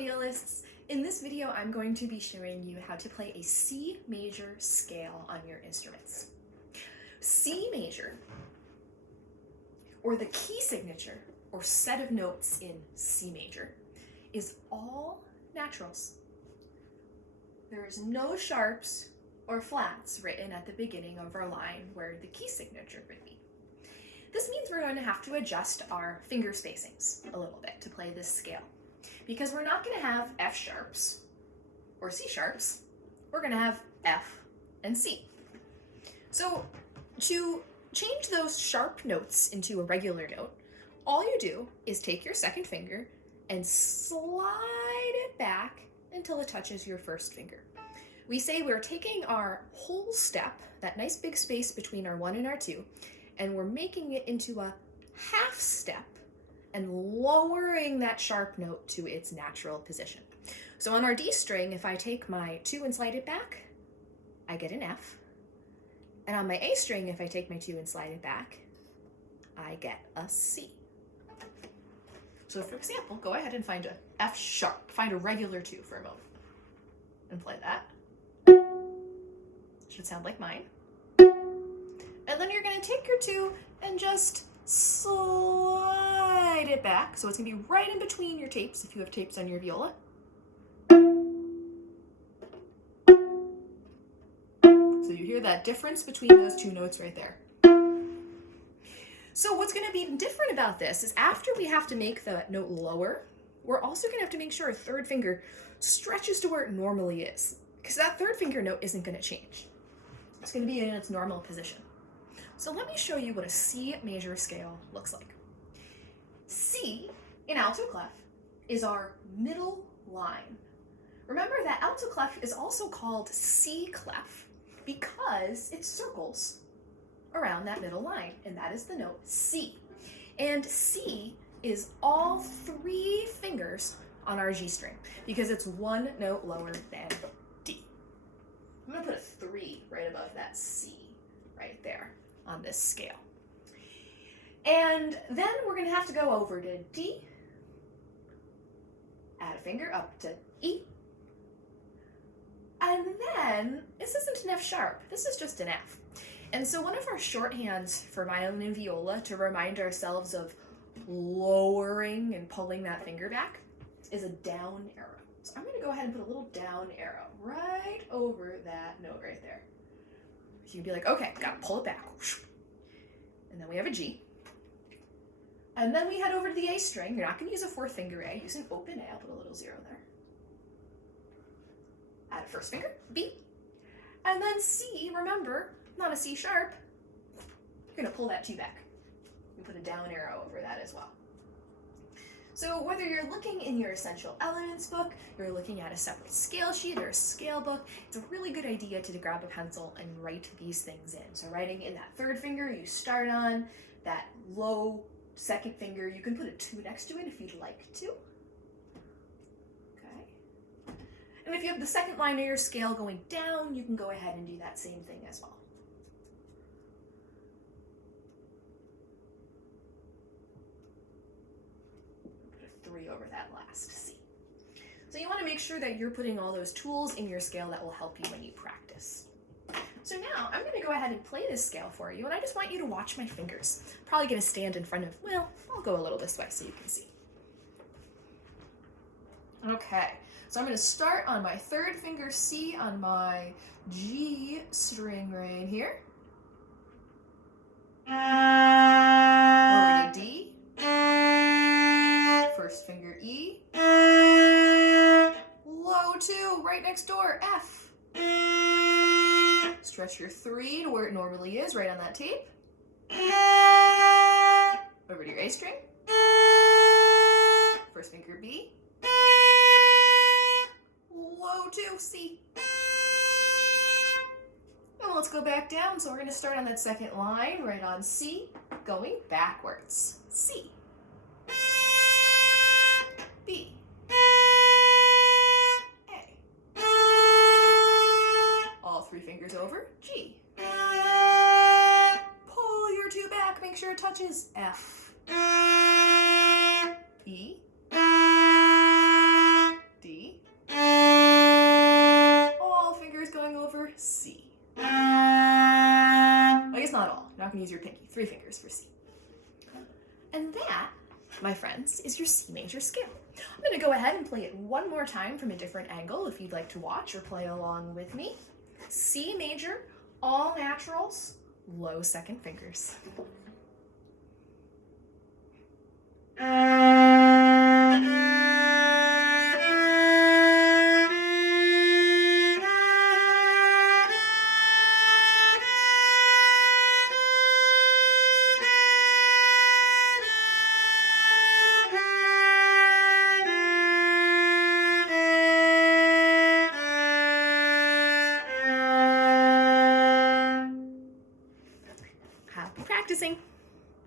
violists. In this video, I'm going to be showing you how to play a C major scale on your instruments. C major, or the key signature, or set of notes in C major, is all naturals. There is no sharps or flats written at the beginning of our line where the key signature would be. This means we're going to have to adjust our finger spacings a little bit to play this scale, because we're not going to have F sharps or C sharps. We're going to have F and C. So to change those sharp notes into a regular note, all you do is take your second finger and slide it back until it touches your first finger. We say we're taking our whole step, that nice big space between our 1 and our 2, and we're making it into a half step and lowering that sharp note to its natural position. So on our D string, if I take my 2 and slide it back, I get an F. And on my A string, if I take my 2 and slide it back, I get a C. So for example, go ahead and find a F sharp, find a regular 2 for a moment, and play that. Should sound like mine. And then you're going to take your 2 and just slide it back. So it's going to be right in between your tapes if you have tapes on your viola. So you hear that difference between those 2 notes right there. So what's going to be different about this is after we have to make the note lower, we're also going to have to make sure our third finger stretches to where it normally is, because that third finger note isn't going to change. It's going to be in its normal position. So let me show you what a C major scale looks like. C in alto clef is our middle line. Remember that alto clef is also called C clef because it circles around that middle line, and that is the note C. And C is all 3 fingers on our G string because it's 1 note lower than D. I'm going to put a 3 right above that C right there on this scale. And then we're going to have to go over to D, add a finger up to E, and then this isn't an F sharp, this is just an F. And so one of our shorthands for violin and viola to remind ourselves of lowering and pulling that finger back is a down arrow. So I'm going to go ahead and put a little down arrow right over that note right there. So you'd be like, okay, gotta pull it back. And then we have a G. And then we head over to the A string. You're not going to use a 4th finger A. Use an open A. I'll put a little 0 there. Add a first finger, B. And then C, remember, not a C sharp. You're going to pull that 2 back. You put a down arrow over that as well. So whether you're looking in your Essential Elements book, you're looking at a separate scale sheet or a scale book, it's a really good idea to grab a pencil and write these things in. So writing in that 3rd finger you start on, that low 2nd finger, you can put a 2 next to it if you'd like to. Okay. And if you have the 2nd line of your scale going down, you can go ahead and do that same thing as well. Over that last C. So you want to make sure that you're putting all those tools in your scale that will help you when you practice. So now I'm going to go ahead and play this scale for you, and I just want you to watch my fingers. I'm probably going to stand in front of, well, I'll go a little this way so you can see. Okay, so I'm going to start on my 3rd finger C on my G string right here. Over to D. First finger E, low 2, right next door, F. Stretch your 3 to where it normally is, right on that tape. Over to your A string. First finger B, low 2, C. And let's go back down, so we're going to start on that 2nd line, right on C, going backwards, C. B, A, all 3 fingers over, G, pull your 2 back, make sure it touches, F, E, not gonna use your pinky, 3 fingers for C. And that, my friends, is your C major scale. I'm gonna go ahead and play it one more time from a different angle if you'd like to watch or play along with me. C major, all naturals, low second fingers.